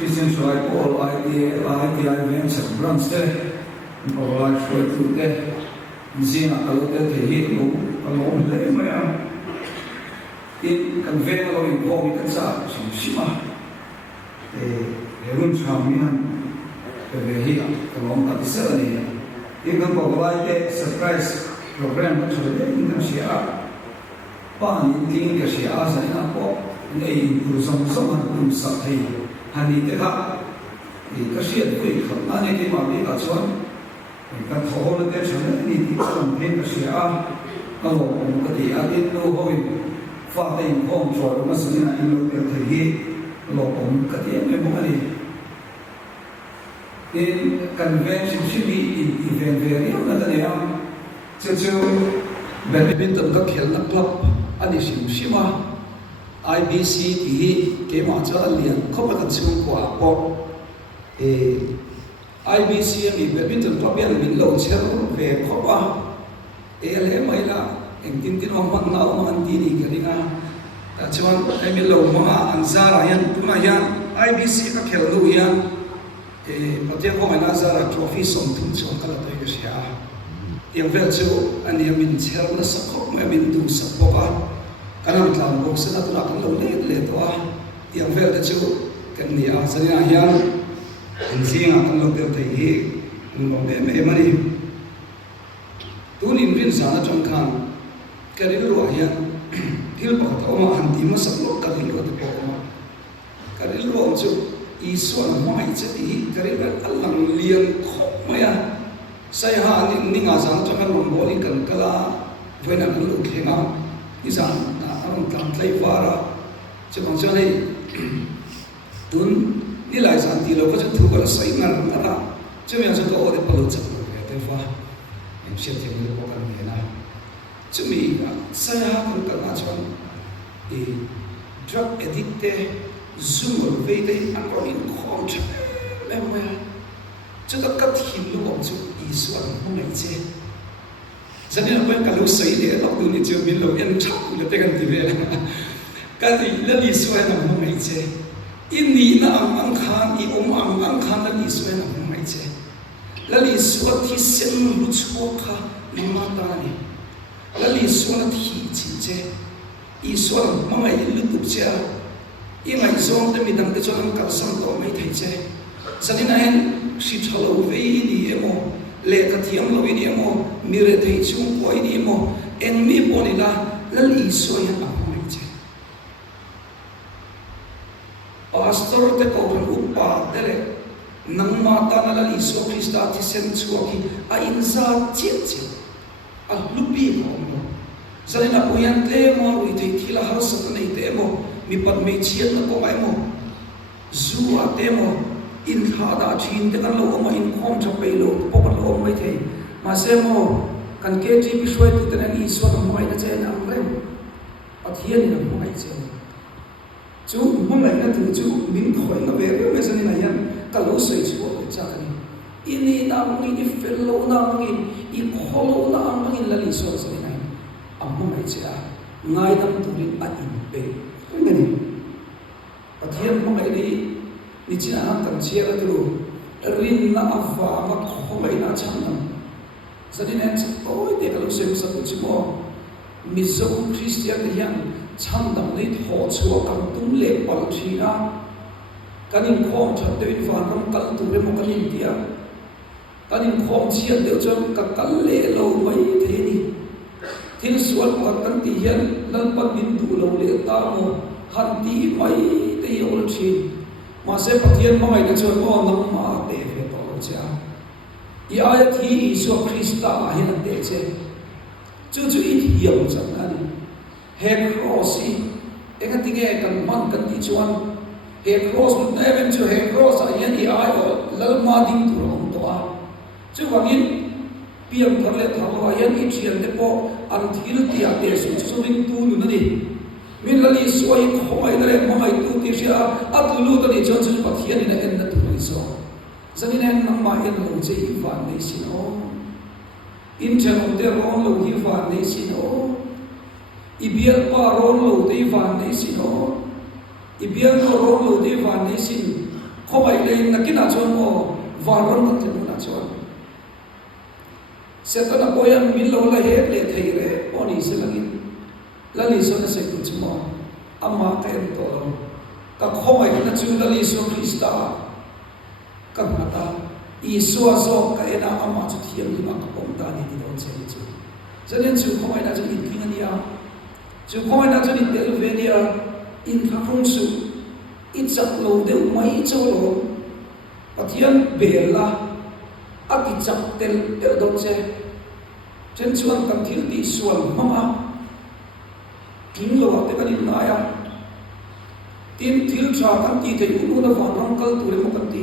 Christian Choi Paul ITI Venture Branch te Paul Choi tu te Zina kalau te hi lu kalau le maya in convey lo in ko mi kansa shima run chamian ke hi kalau ta disela ni in kan Paul te surprise program tu de in Asia pa ni ting ke Asia sa na ko nei pu som som tu sa thei hani te ka ka sia pui ka ane te ma bi ka chuan ka thol te chan ni ti chon phen ka sia ka lo ka ti a tin lo ho fa te in hom chwa ma su na in lo te the hi lo ka ti me mo ani in convention should be in event very na ta ne am chu badminton ka khel na club ani shima IBC thì cái mà cho liền không có tập trung của bộ IBC thì badminton club mình lâu chơi về khó quá lẽ mấy là anh tin tin ông bạn nào mà anh tin gì cái này cho anh mình lâu mà anh ra là anh tụi này anh IBC các kiểu lưu anh có tiếng của anh ra là trophy song thung cho các loại cái gì à yang về chỗ anh em mình chơi nó sắp không mà mình đủ sắp quá karena dalam box itu nak kalau le toa yang vel tu kan ni asal yang insiang akan lo te hi lo me mari tu ni rin sana trong kan kari lo ya hil pa ta ma hanti ma sab lo kari lo te pa kari lo chu isu mai che hi kari ba allang lian kho ma ya sai ha ni nga sang trong kan lo ni kan kala voi na lo khenga ni sang ông làm thay vara chứ còn cho này tuấn đi lại sản thì nó có chút thứ gọi là sấy ngăn nó là chứ mình sẽ có ở đây bao giờ chậm được thay vara em sẽ thấy được có cần thế nào chứ mình sai ha cũng cần là cho thì drug addict zoom ở về đây ăn có in con chứ em ơi chứ các cách hình lúc ông chú ý xuống không này chứ cho nên là quên cả lúc sấy để lọc từ những trường biến lâu em chắc là tay gần tìm về cái gì là lý xoay nằm không ngày chế in ní na ăn khan in ăn khan là lý xoay nằm không ngày chế là lý xoay thì xem lúc chua kha in mà ta này là lý xoay thì chỉ chế in xoay mà ngày lúc tục chế in ngày xong thì mình đang cái cho nó cả sang tổ mấy thầy chế cho nên là em chỉ cho lâu về đi em lệ cái thiam lâu đi em mire thầy chung quay đi em em mi bỏ đi là lý xoay nằm không ngày chế pastor te ko kan upa dele nang mata na la Isu Krista ti sen chuaki a inza chichi a lupi mo salina puyan te mo ri te thila har sa nei te mo mi pat me chiat na ko ai mo zuwa te mo in thada chin te kan lo ma in khom cha pe lo po kan lo mai the ma se mo kan ke ti bi shoi tu te na Isu na mo ai na che na rem pathian na mo ai che chú mong lại là thứ chú mình khỏi nó về cái bây giờ này nhá cả lối xây chúa của cha này ini nam ini fellow nam ini in hollow nam ini là lý do gì này mong lại cha ngay đâm tụi mình ăn bể cái này và thiên mong lại đi chỉ là cần chia ra từ rin na ava mà không lại na chăng nào giờ đi nên tối để cả lối xây sắp của chúa mình sống Christian thì nhá chăm đam lấy thọ chúa cầm tung lệ bảo trì ra cái niềm khom chặt tới đi vào trong cắn tụi em một cái niềm tiếc cái niềm khom chia đều cho cả cắn lệ lâu mấy thế đi thiên suốt và cắn tỉ hiện lần bắt bin đủ lâu lệ ta một hàn tỉ mấy thế yêu là chi mà sẽ phát hiện mọi người cho con nằm mà để về bảo cha ý ai thì Isu Krista hiện để che chú ít hiểu chẳng hạn he cross cái tiếng nghe cần mang cần đi chuan he cross lúc này bên chỗ he cross ai anh ai ở lal ma ding tu ông toa chứ vào in piang thằng lệ thằng ai anh ít chuyện đấy po ăn thịt tiệt để số linh tu nữa đi mình là đi xoay khỏi đấy mà ai tu tiệt ra tu lu cái cho chúng bắt hiện này em đã tu rồi sao cho nên em nằm mãi em lâu chơi phản đấy xin ô in chân ông để ông lâu hi phản đấy xin ô ibial pa ron lo te van nei sin o ibial no ron lo te van nei sin không ai lên là cái nào cho nó vào rong các thứ nào cho sẽ ta là coi anh mình lâu là hết lệ thầy đấy oni sẽ là lý do nó sẽ cũng chung mà amma cái em tổ ta không ai cái chung là lý do Christa các mata Isua zo cái em amma chút thiêng thì mà ông ta đi đâu sẽ đi chung cho nên chung không ai đã cho in kinh anh ya chung không ai đã cho in del về đi in khắp phong sự ít chắc lâu đều mấy chỗ lâu và thiên bể là ít chắc del del đâu sẽ trên chuan tam thiếu đi xuân mama kính lâu thế cái gì nói à tin thiếu trà tam ti thấy uống nó vào rong câu tuổi một tam ti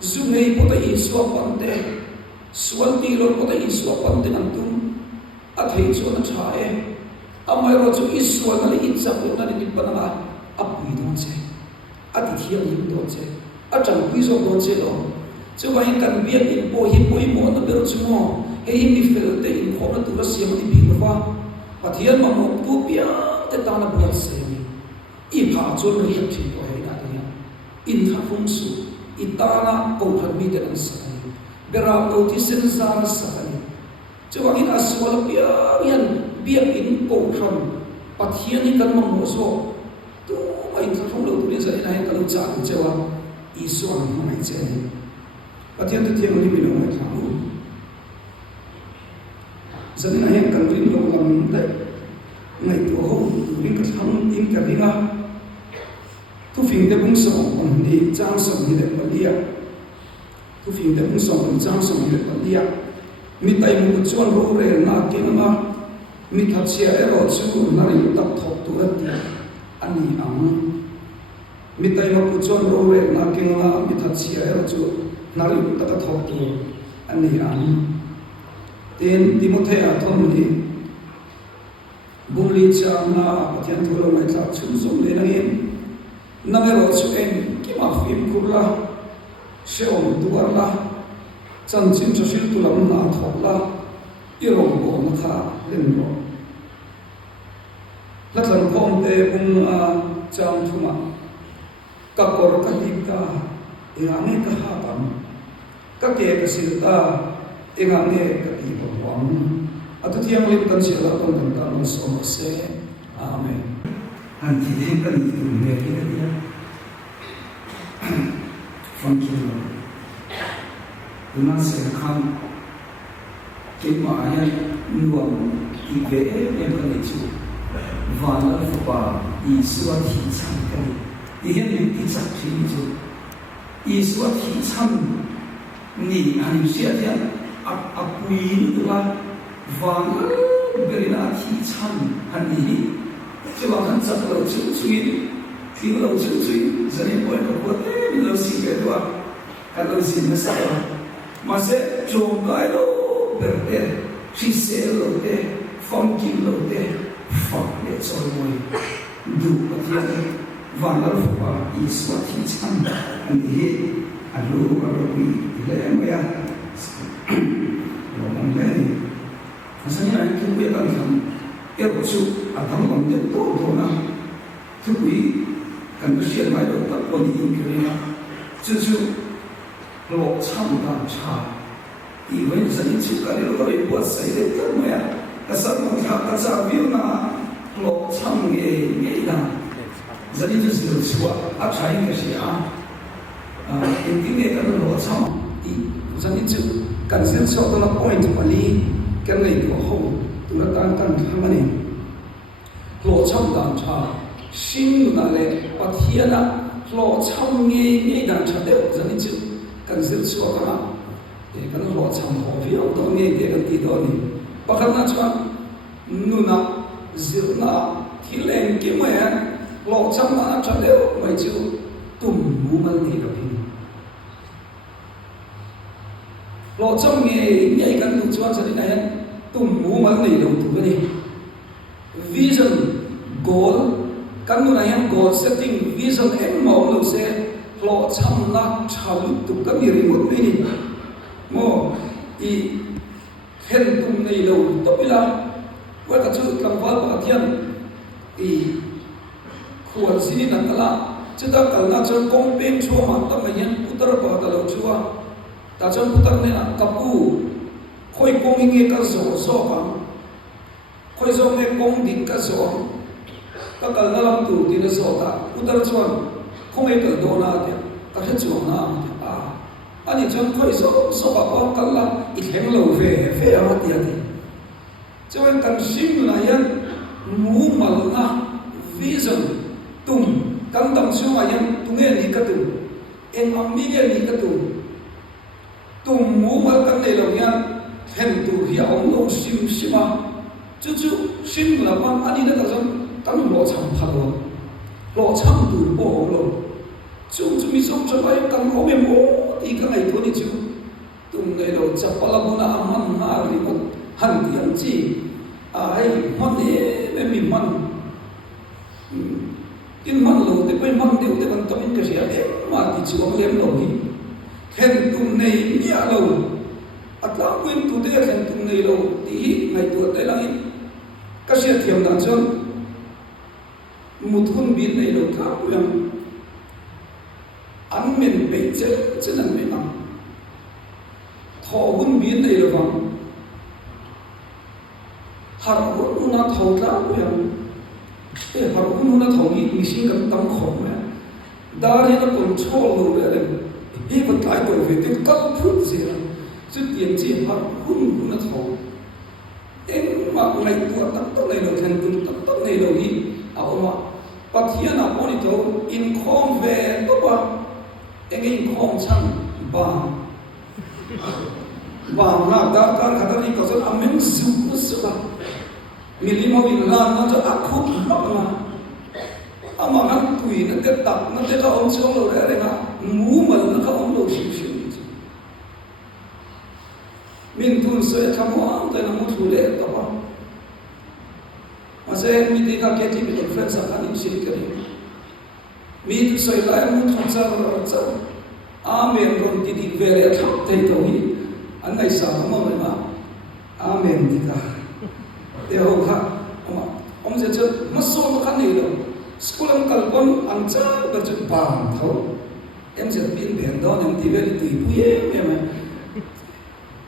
zoom hay có thể Isua bận thế xuân ti luôn có thể Isua bận thế nằm tung à thấy chuan nó trà em amai rồi chú Isua nó lấy ít chắc luôn nó đi bận là ấp gì đó chứ à thì thiếu gì đó chứ à chẳng quý số đó chứ đâu chứ vậy cần biết in bôi mỏ nó được chứ mà hei mi fel te in khom na tu siam ni bi wa pathian ma mo tu pia te ta na buat se ni i pha chon ri thi ko hei na ta in tha phung su i ta na ko khan mi te an sa ni bera ko ti sen za na sa ni chu wa in aswal pia yan bia in ko khan pathian ni kan ma mo so tu ma in tha phung lo tu ni sa ni na ka lo cha ni chewa i so an ma che ni pathian te thiam ni mi lo ma tha dân này cần vinh lộ làm đấy ngày tuổi hậu vinh cả thằng in cả đi ra thu phim để bung sòng còn đi trang sòng đi để bận đi thu phim để bung sòng còn trang sòng đi để bận đi mi tay một chuan rô rê na kia na mi thắt chia ở đó chú na đi tập thọ tu đi anh đi ăn mi tay một chuan rô rê na kia na mi thắt chia ở đó chú na đi tập thọ tu anh đi ăn tên Timothea thôn đi bung li cha na pathian thu lo mai tla chun som le nang em na me ro chu em ki ma phim kur la se om duar la chan chim cha sil tu lam na thok la i rom bo na tha len ro la tlan khom te bung chang thuma ka kor ka hi ka engane ka ha tam ka ke ka sil ta engane ka i bo wang atu thiang lim kan sila kon dan ta so se amen han ti den kan tu me ki dia phong ki lo una se kham ke ma ya nuam i ve e kan ni chu va la fo pa i suwa thi chang ka i hen ni ti sak thi ni chu i suwa thi chang ni an sia dia a pui la vang berina thi chan han ni che wa kan sa lo chu chui thi lo chu chui zani boy ko ni lo si ke wa ka lo si na sa ma se chom dai lo ber de chi se lo de phong ki lo de phong le so moi du pa ti vang lo fa i swa thi chan han ni a lo pi le ma ya lo mong le Masanya itu dia kali kan, bersuh atau mungkin tu na, tu kan bersiap mai tu tak boleh ingkirnya, justru lo cam dan cha, iwan saya suka dia lo buat saya tu maya, asal mungkin asal view na lo cam ye dah, jadi tu sudah apa yang kerja, intinya kan lo cam, jadi tu kan sesuatu na point paling cái này của hậu chúng ta đang tham này lộ trong đàn trà sinh là lệ và thiên là lộ trong nghe đàn trà đều dẫn đến chữ cần sự xóa cái nào để cái nó lộ trong họ phía ông tôi nghe để cái tí đó này và cái nào cho nuna giữ na thì lên cái mẹ lộ trong đàn trà đều mấy chữ tùm mù mần đi được lộ trong nghe cái nụ cho cho này tùm mù mần đi được tụi cái này vision goal kan nu nayang goal setting vision em mong lo se lo cham na chalu tu kan ni remote ni mo I hen tum nei lo to pila wa ka chu kam wal pa thian I khuan sini na kala chuta kal na chu kong pem chu ma ta ma yan ta chon putar ne na kapu khoi kong nge ka zo ka khoi zo nge kong dik ka zo ka kal na lam tu ti na zo ta putar chon khong e ka do na te ka he chu na a ani chon khoi zo ka ko kal la I heng lo ve a ma ti ati chon kan sim na yan mu mal na vision tum kan dam chu ma yan tu nge ni ka tu en am mi ge ni ka tu tum mu mal kan nei lo yan hen tu hi ong lo sim sima chu sim la pan ani na ka zon kan lo cham pha lo cham tu bo lo chu mi som cha bai kan ho me mo ti ka ngai to ni chu tum nei lo cha pala bona aman ha ri mo han ti ang chi ai mon ne me mi man in man lo te pai man deu te kan to in ka sia e ma ti chu ong lem lo ni hen tum nei mi a lo atlang kuin tu de hen tum nei lo ti ngai tu te lang in ka sia thiam dan chon muthun bin nei lo ka yang an men pe chen an me na tho hun bin nei lo bang har hun na tho la yang e har hun na tho mi sing kan tam khom me dar he na control lo le he ba tai ko ve te kal phut se chu tien chi har hun na tho em ma ngai tu tak nei lo than tu tak nei lo hi a ma pathian a poni to in khom ve to ba in khom chang ba na da kan kha ni ko san amen su ba milimo in la na cho akhu ma na ama han tui na te tak na te ka om chong lo re na mu mal na ka om lo shi min tun se thamo am te na mu thu le ta ba ma se mi te ka ke ti bi friends a kan shi ke mi tu soi lai mu thon cha ro cha amen ron ti di ve le thap te to hi an nai sa ma ma amen ti ka te ho kha om se cha ma so ma khan nei lo school ang kalpon ang cha da chu bang tho em se bin ben do nem ti ve ti pu ye me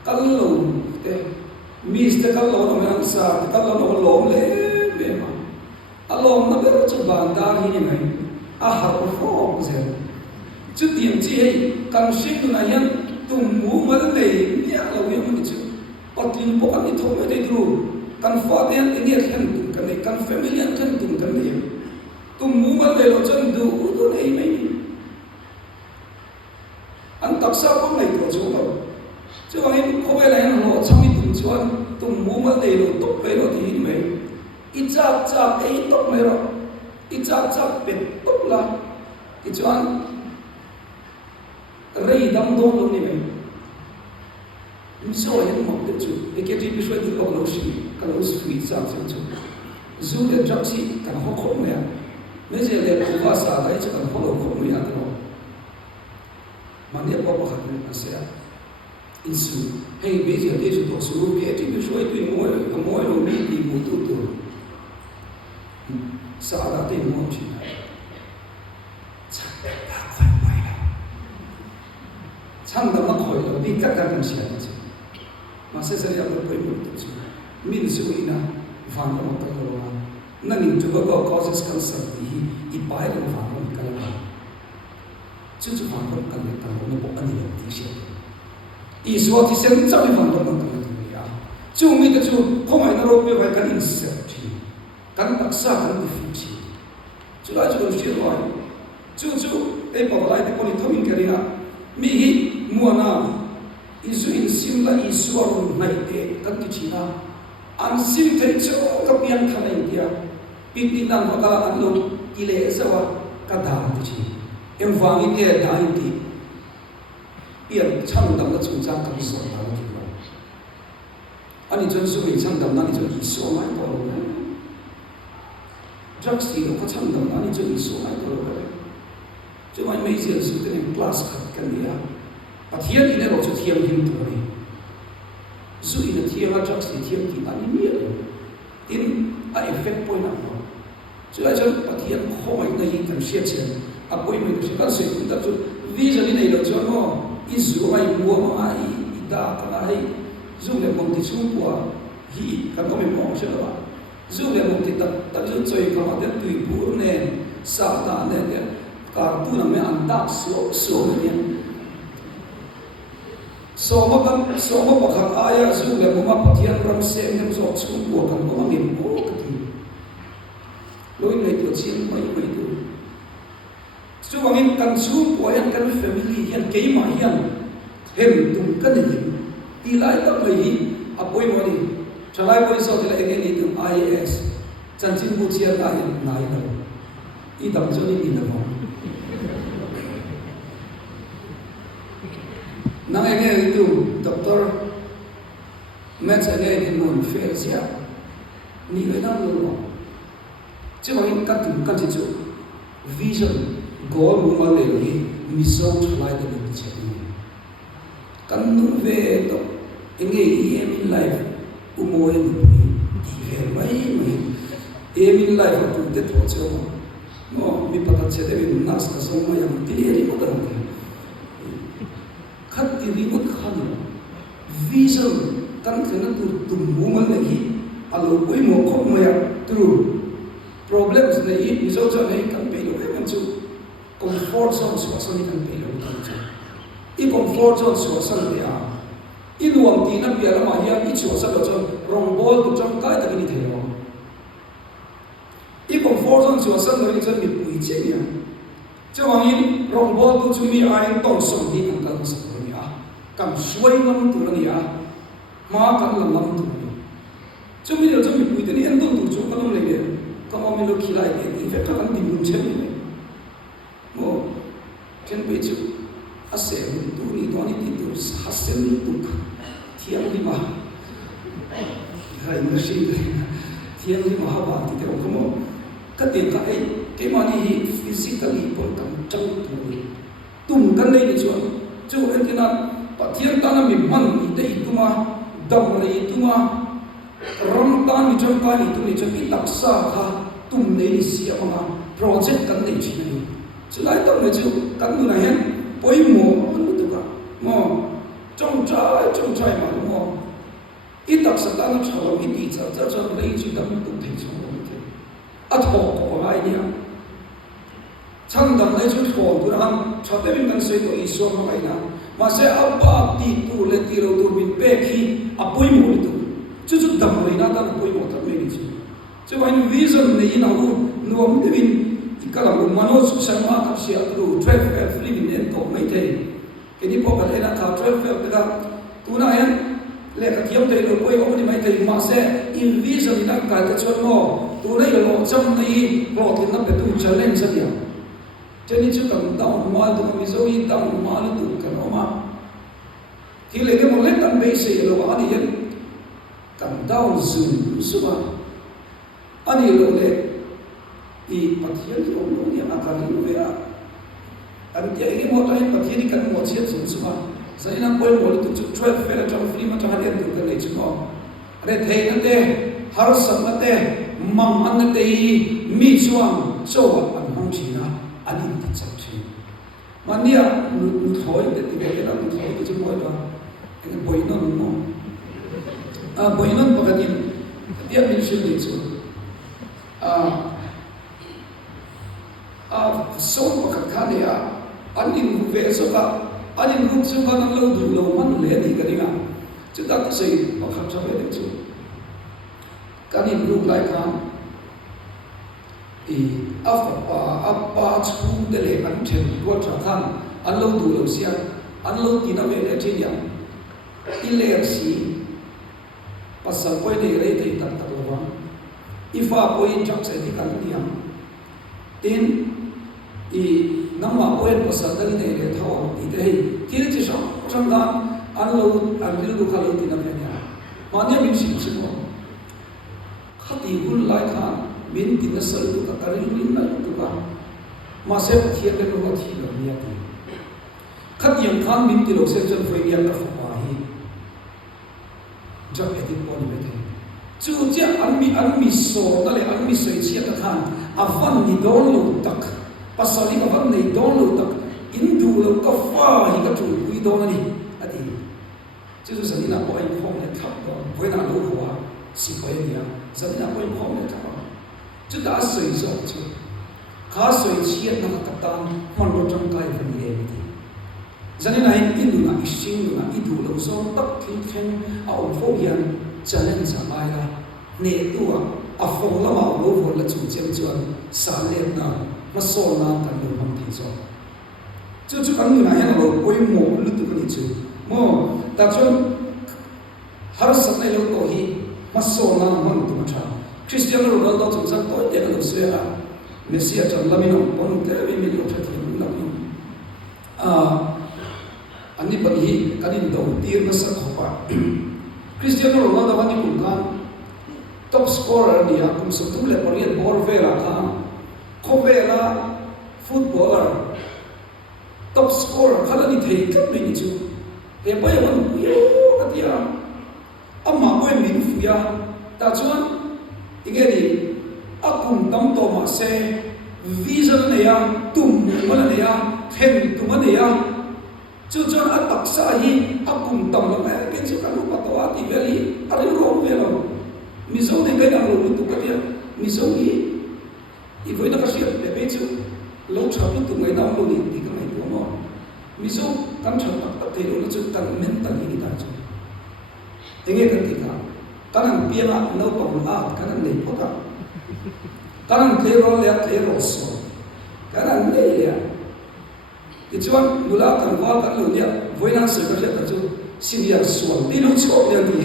kal lo te mi ste kal lo no me sa kal lo no lo le me ma alom na be chu bang da hi ni mai a ha ko fo se chu tiam chi hei kan sing na yan tum mu ma le ni a lo ye mu ni chu patin po kan ni tho me de dru kan fa de an ni khan tum kan ni kan family an khan tum kan ni tum mu ma le lo chan du du nei mai an tak sa ko mai to chu lo chu ang in ko be lai lo cham mi tum chuan tum mu ma le lo to pe lo ti mai I cha ei to mai ro I cha pe to la I chuan rei dam do lo ni mai so ye mo te chu e ke ti bi shwe du ko lo shi ka lo sui sa chu zu le chak si kan ho ko me me je le ko ba sa dai chu kan ho lo ko me ya ko man ye ko ba kha ni na se in su hey me je de chu to su ke ti bi shwe tu mo lo mi di mo tu tu sa da te mo chi cha ba kwa mai la chang da ma khoi lo bi ka ka kan sia chu ma se se ya lo poi mo tu chu min su ina van mo ta lo na ning tu go causes cancer I pai lo van mo ka la chu van mo ka le ta mo bo ani lo ti sia I so ti sen cha mi van mo ka le ya chu mi ta chu ko mai na ro pe vai kan in se ti kan tak sa kan di fi chi chu la chu shi lo chu e pa lai te ko ni thomin ka ringa mi hi mu na isu in sim la isu ron nai te kan ti china an sim te chu ka pian kha nei dia pin tin nan ba kala an lo ki le sa wa ka da ti chi em wang in ye da in ti pian chang dam la chu chang ka so da lo ki ba ani chon su mi chang dam na ni chon isu mai ko lo ne drugs ti ko chang dam na ni chon isu mai ko lo ne chu mai mai sia su te class khat kan dia pathian ine ro chu thiam him tu ni zu ina thiam a drugs ti thiam ti ani mi in a effect point na chu la chon pathian kho mai na yin kan sia chen a poi mai chu kan se kun ta chu vi ja ni nei lo chu no izu ai mua ma ai ida ka ai zu le mong ti chu kwa hi kan ko me mo se la zu le mong ti ta zu choi ka ma de tui bu ne sa ta ne de ka tu na me an da so ne so ma pakha aya zu le mo ma pathian ram se ne zo chu kwa kan ko ma ngin ko ka ti loi nei to chin mai tu chu wangin kan chu kwa yan kan family yan ke ma yan hem tum kan ni ti lai ta mai apoi mo ni chalai poi so la enge ni tu IAS chan chin bu chia ta yan nai no I dam zo ni na mo na enge tu doctor met enge ni mo fail sia ni le na lo chứ mà các thứ các chế vision goal của mình là gì mission lại được định chế căn đúng về đó anh ấy em in life umoi được đi về mấy em in life cũng được thôi chứ mà mình bắt đầu chế để mình nát cái số mà yang đi đi một lần khát đi một khát vision căn thứ nó từ từ mua mình là gì alo với một cốc mà từ problems na iso cho nei kan pelo kan chu comfort zone so so ni kan pelo kan chu I comfort zone so so ya I luang ti na pia la ma ya I chu sa lo chon rong bol tu chong kai ta ni thelo I comfort zone so so no ni chon mi pui che ya cho wang in rong bol tu chu mi ai tong song ni kan kan sa ko ni a kam suai ngam tu ni a ma kan lam lam tu ni chu mi lo chu mi pui te ni en tu tu chu kan le le kamu milo kilai ni efek kan timbul cemil, mo kan becu asal tu ni tuan ini tu hasil tu tiang lima, hai masih tiang lima apa kita kamu ketika kemana physically pun kan jauh tu kan ni cuan cuan kita tiang tanam memang itu mah dam itu mah Ramtan ni jom kali tu ni jom itaksa ha tum nei sia ma project kan nei chi ni chulai tam ne chu kan nu na hen poi mo an tu ka mo chong chai ma mo itaksa ta na chalo I ti cha nei chi dam tu thei chu mo te a tho ko lai ni chang dam nei chu tho tu ram chote bin kan sei ko I so ma kai na ma se abba ti tu le ti ro tu bin pe khi a poi mo tu chú đầm người ta là bồi bổ thật mình chứ anh vision này nào nuông để mình cái là một mano sáng mà các sĩ tử traffic living in tổ mấy thế cái đi bộ cái là thảo traffic cái là tu na em lẽ cái kiếm thế rồi bồi ông đi mấy thế mà sẽ in vision đang cái chuyện mò tu này là lộ trong này lộ thì nó phải tu trở lên rất nhiều cho nên chú cần tao mà tu mình dâu in tao mà nó tu cái nó mà thì lấy cái một lết ăn bê xì rồi bảo đi yên kan daun zum suba ani lo le I pathian ki om lo ni akali ve a an ti ai mo ta pathian kan mo che zum suba sai na poi mo tu chu 12 fela trong free ma ta han tu kan le chu mo re thei na te har sam na te mang an na te mi chuang so an hong chi na ani ti chap chi mania nu thoi te ti ve na nu thoi ti chu mo da cái boi no mo boi non pagatin dia mention itu so pakat ya anin ve so ka anin group so ka nang lo du lo man le ni ka dinga chuta ka sei pakat sa ve chu kanin group lai ka apa chu de le an chen ko cha kan an lo du lo sia an lo ti na ve le tin ya ile si pasal poi nei rei tei tak tak lo ifa poi chak se ti kan niam tin I namma poi pasal dal nei le thaw ti dei ti le chi sang da an lu ka lo ti na me ya ma ne min si chi mo khati hul lai kha min ti na sal tu ka karin min na tu ka ma se thi ke lo thi lo ni ti khati yang khan min ti lo se chen foi ya ka fa hi cho cái tiếng bồn về thế, chú chia ăn mì sò, đó là ăn mì sợi chia tất cả, văn thì đón lụt tắc, pasal ini văn này đón lụt tắc, Hindu lo kafa hi ka tu do na ni ati chu sanina ko ai khom le khap do boina lo huwa si ko ya sanina ko ai khom le khap chu da soi so chu kha soi chiat na ka tan hon lo tang kai van ye ti sanina in na ising na idu lo so tak khen a om fo yan challenge sa mai la ne tua a phong la ma lo ho la chu chem chuan sa le na ma so na kan lo ham thi so chu kan na ya lo koi mo lu tu ni chu mo ta chuan har sa nei lo ko hi ma so na man tu ma tha Cristiano Ronaldo chu sang to de lo se a Messi a chan lamino pon te mi lo tha thi lu lam ani ban hi kanin do tir na sa khopa Cristiano Ronaldo wani kun kan top scorer ni a kum so tu le parian bor vela kha khobela footballer top scorer khala ni thei kap ni chu he pai wan yo katia amma boy min fuya ta chuan igeri akum tam to ma se vision ne ya tum ma ne ya khen tu ma ne ya chu chuan a taksa hi akum tam lo ma ke chu kan pa to ati veli ari ro velo mi so de ga ro tu katia mi so hi i voi na ka sia pe pe chu lo cha tu ngai dam lo ni ti ka mai to mo mi so kan cha ta te lo chu kan men ta ni ta chu enge kan ti ka kan pia na no ko a kan nei po ka kan te ro le te ro so kan nei ya ti chuan mula kan wa kan lo ya voi na se ka ta chu sinia sual ti lo chu ya ni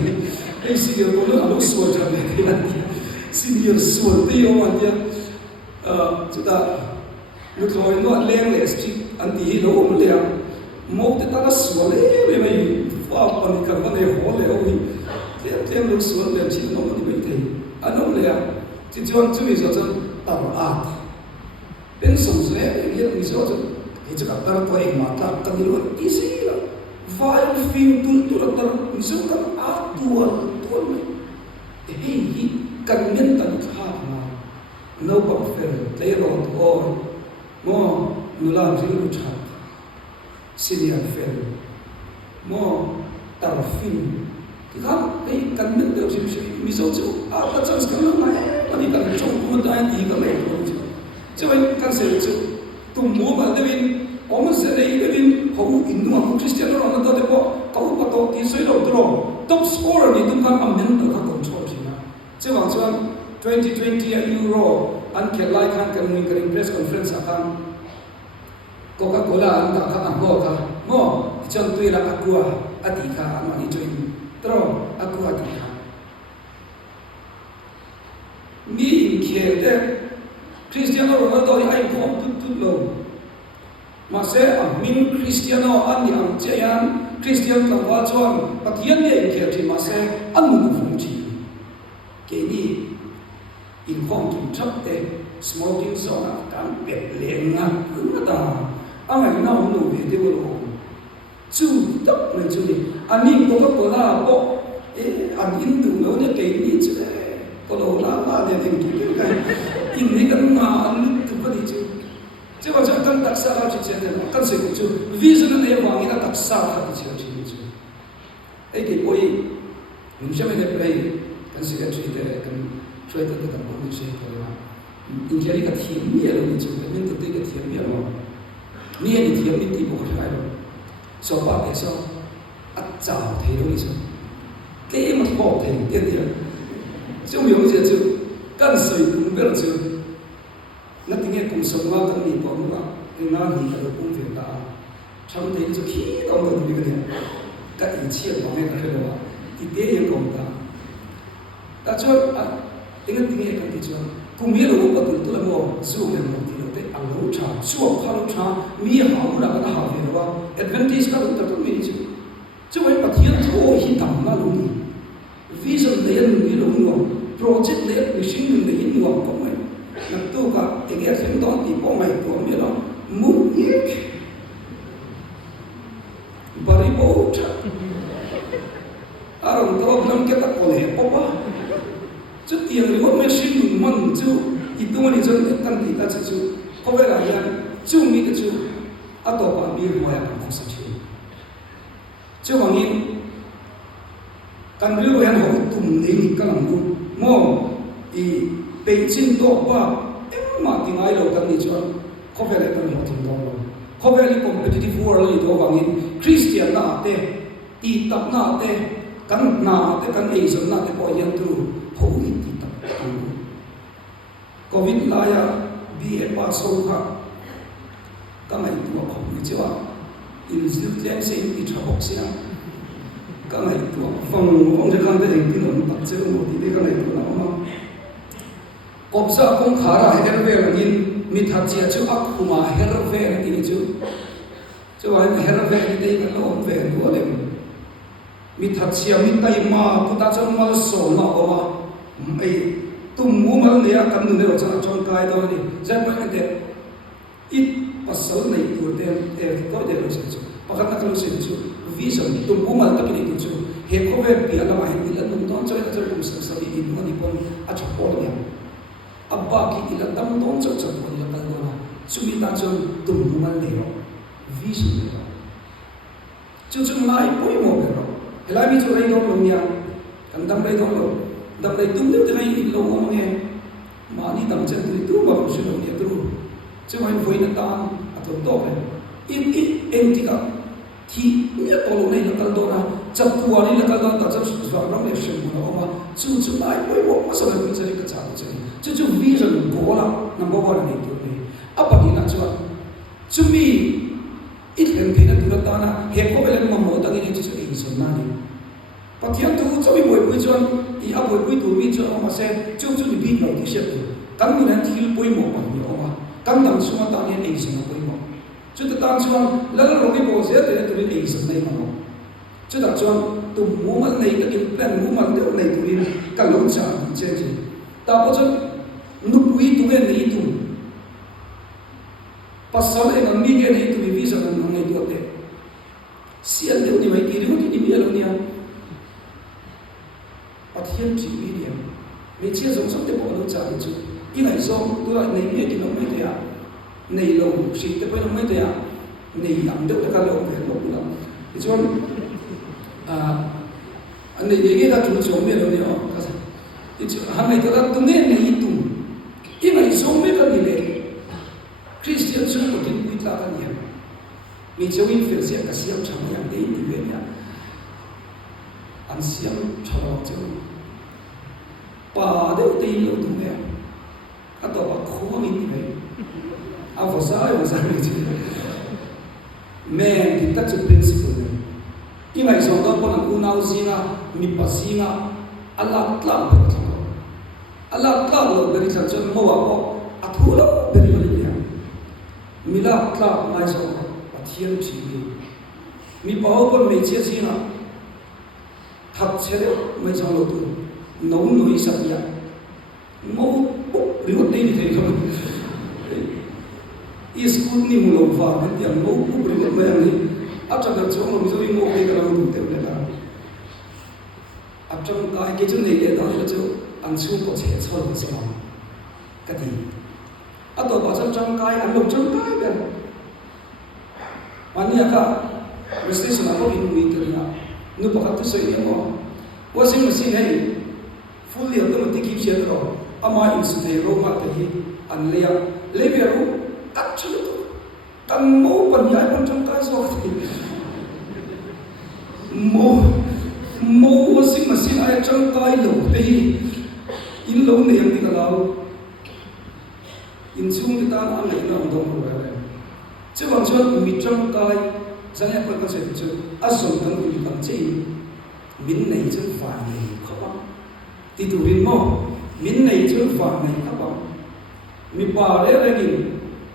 ei sinia ko lo sual cha me ti na sinia sual ti yo ma ya chúng ta lúc rồi nó lên để chỉ anh đi đâu cũng được một cái ta sửa lấy về mày pha phần cái vấn đề khó lấy ôi thêm lúc sửa lên chỉ nó mới bị thế anh đâu lấy chỉ cho anh chú ý cho chân tao bên sông sẽ biết mình cho chân thì chắc là tao có em mà tao đi luôn ý gì là vài phim tu là tao mình sống cái tua mày thì cần nhân tận khá no confirm they don't or mo nulan rilu chat senior fail mo tarfin kikam ei kan men de si mi so chu a ta chance kan ma ani kan chong ko da ni ka le ko chu choi kan se chu tu mo ma de win om se de de win ho in no Cristiano Ronaldo de ko ka u pa to ti soi lo dro top scorer ni tum kan ammen da ka control chi na che wang chuan 2020 Euro an ke lai khan kan mui kan press conference akan Coca-Cola an ta kha mo ka mo chang tui la aqua ati kha amani join tro aqua ti kha mi in ke de Cristiano Ronaldo ai kom tu lo ma se a min Cristiano an yang cheyan Cristiano ka wa chuan pathian ne in ke ti ma se an mu fu chi ke ni in phong kim chap te smoking zone kan pet leng na ku da angai na um no be de lo chu tap na chu ni ani ko la bo an in du no ne ke ni chu ko lo la de ki ka in ni kan ma an tu ko di chu che wa cha kan tak sa la chu che de kan se ku chu vision ne wang ina tak sa ka di chu ai ke poi mun cha me de play kan se ka chu de kanช่วยกันกับผมไม่ใช่ตัวละอินเดียนี่ก็เทียมเมียเราไม่ใช่แต่นี่ตัวเด็กก็เทียมเมียเราเมียนี่เทียมนี่ตีบุกเข้าไปเราสอบปากเอสอัดจ่าเทียมนี่สิเกี่ยมันบอกเทียมเดียว就有些就干水不要就那顶下公司嘛跟你讲嘛跟哪里那个公平的长点就起到那个点跟一切方面的是吧一点也讲的但是啊Dengan tinggi akan dijual. Kumil lu betul tu lemo suhu yang betul tu alu cha, suhu kalau cha, mi hamu nak kena hamu ni wah. Advantage kalau tu tu mi tu. Cuma patian tu hitam malu ni. Vision lain ni lu ngom, project lain machine lain ngom kau mai. Nak tu kah tinggi akan dong di kau mai tu mi lah mungkin. Bari bau cha. Arang problem kita boleh apa? Chút tiền thì vẫn mới xin mình mong chú ít tuổi thì chân tan thì ta chú có vẻ là yan chú nghĩ cái chú à tổ bà bia ngoài à không sao chú chứ bằng in căn cứ vào họ tụm này thì các làm luôn mò thì bên trên đó ba em mà tiếng ai đâu cần đi cho có vẻ là cần họ tiếng đó có vẻ là competitive world đó bằng in Christian na te ti tập na te kan Asian na te có hiện tu hậu ti tập Covid lại à BA pass out ha các ngày tu học như thế à in Zealand sẽ đi tra học xem các ngày tu phòng ông sẽ khăn tới cái nó tập chơi một tí các ngày tu nào mà cọp sa cũng khá là hết về là nhìn mình thật chia chứ ác không mà hết về là cái chứ anh hết về thì đây là ông về của mình mình thật chia mình tay mà chúng ta trong mà sổ nào mà ấy tum mu mal ne kan nu ne trong cái đó đi rất là cái ít pasal này của tem có để lo sự pakat na kalau sự vision tum mu mal tak ini tu he ko ve pi ala ma hin ilan dum don choi choi kum sa bi in ni pon a chho ko ya abba ki ilan dam don choi choi ko ya kal do sumi ta chon tum mu mal ne vision ne chu mai poi mo be ro helai mi chu rei do lo nya kan dam rei do lo dam rei tum de nei lo mo nge ma ni dam chen tu ma ko shi lo ne tu chứ mà với nó ta à thôi tốt này ít em thì cả thì nhất tổ này là cái đó là chấp qua này là cái đó ta chấp vào trong lịch sử của nó mà chú lại với một cái sự kiện gì cái gì chứ vision của là number one này tụi này apa đi nào chú mi ít lần thì nó tụi ta là hệ có về là một cái này chứ ấy số nào này và thiên tu cho mình buổi cho thì áp buổi tụi mình cho mà xem chú mình biết rồi thì sẽ cắn mình ăn thì buổi một bằng nhiều mà cắn đằng xuống ta nên ấy số buổi một chú ta tan xuống lỡ rồi cái bộ sẽ để tụi mình ấy số này mà chú ta cho tụi mua mặt này cái plan mua mặt đều này tụi mình cả lối trả chơi gì ta có cho nút quý tụi mình này tụi pasal yang kami dia ni tu bisa dengan mengenai tu apa. Siapa dia ni baik diri tu ni dia lalu dia. Patian ciri dia. Macam zaman sampai bawa cari tu. Ini zaman tu lah ni dia nama dia. Ni lalu si tu pun nama dia. Ni yang tu kalau orang lalu lah. Macam ane dia dah tu zaman dia lalu dia. Itu kami tu lah tu ni itu. Ini zaman dia ni dia. Christian chúng một tin quý lạ nhiều, mình chơi in phiền diện cả xem chẳng hạn đấy thì về nhà, ăn xem cho nó chơi, bà đều tin lâu đúng không? Anh tôi bảo khó mình như vậy, anh phải sao mình chơi, men thì tất cả principle này, nhưng mà sau đó con ăn uống gì na, mình bắt gì na, Allah làm được không? Allah làm được cái gì cho mua vào, à thua đâu, được cái gì Mila club mai so pathian chi mi pau kon me che chi na thap che de mai so lo tu no noi sa ya mo ri wo te ni the ko i school ni mu lo fa kan ya mo ri wo mai ni a cha ga chong lo so mo ke ka lo tu te le la a chong ka ke chu nei le da le chu an chu ko che cho lo so ka ti atau bahasa cangkai, anu cangkai kan? Mana kah? Mesti senang ini kerja. Nu pakai tu saya mau. Washing machine ni fully automatic je terus. Ama instai robot tadi anlea lebiaru actually tu. Kan mau panjai pun cangkai soalnya. Mau washing machine ayat cangkai lo. Tadi ini lo ni yang kita tahu. Insung kita am này nó không rồi, chứ còn cho mình trong coi, sáng nay tôi có thể cho áp dụng các quy định chế, miễn này chứ phản này không, thì tụi mình mò, miễn này chứ phản này không, mình bảo đấy là gì,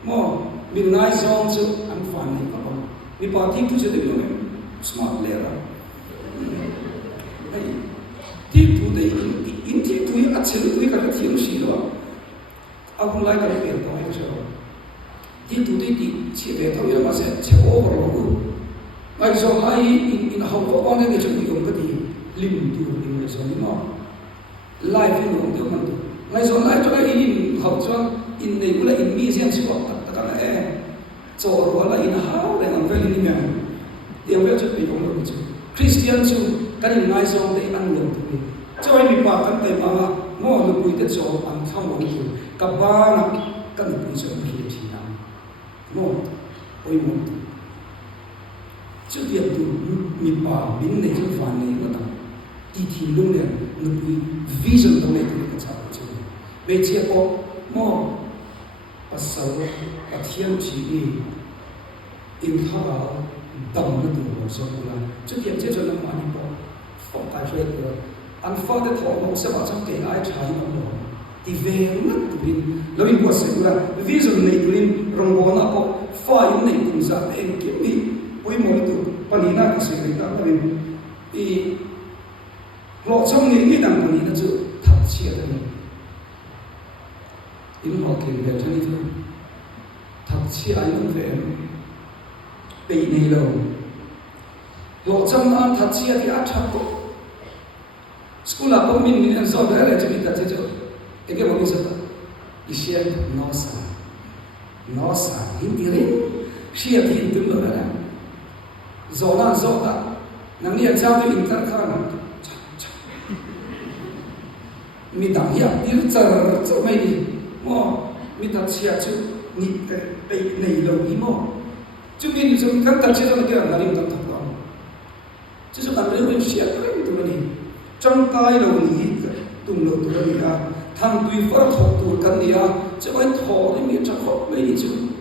mò, mình ngay xong chứ ăn phản này không, mình bảo thích chứ được rồi, smart lẽ ra, thích tụi đấy, in thích tụi ăn chơi tụi cái thiếu gì đó. Aku lagi kalau dia tahu itu siapa, dia tu dia siapa tahu yang masih siapa orang lalu, lagi soalnya in hawak orang yang cuma yang kati lim tu lim soalnya no, life ini orang dia mana tu, lagi soalnya juga ini hawak soal in ni pula in misi yang siapa tak kan cor wala in hawak dengan vel ini memang dia boleh cuma yang lalu tu, Christian chu kan ngai zong te an lo tu choi mi pa kan te ma mo lu pui te cho an thang lo tu ka ba na kan pui cho mi thi na mo oi mo chu dia tu mi pa bin ne chu fan ne ma ta ti thi lu le lu pui vision to le ka cha chu be che ko mo pasal pathian chi in tha dam na tu lo so la chu dia che cho na ma ni po phong kai chue tu an fa de tho mo se ba chang ke ai chai no lo ti ve na tu bin lo in po se la vision nei tu in rong bo na ko fa in nei tu za en ki mi oi mo tu pa ni na ki se ri ta ta bin I lo chang ni dang ni na chu thap chi da ni in ho ke ve cha ni tu thap chi ai no ve pe nei lo lo chang na thap chi a ti a thap ko school a ko min ni an so da le chi ta che cho e ke mo ni sa ta I share no sa hin ti rin share ti hin tu lo da zo na zo ta nang ni a cha tu in tar kha na mi dang ya dir char cho mai ni mo mi ta chia chu ni pe nei lo ni mo chu bin chu kan ta chia na ke na rim ta ta chu chu ta le rin share ta tu ni trong tai lo ni tum lo tu ni a thang tui phar thok tu kan ni a chu ai tho ni mi cha khop mai ni chu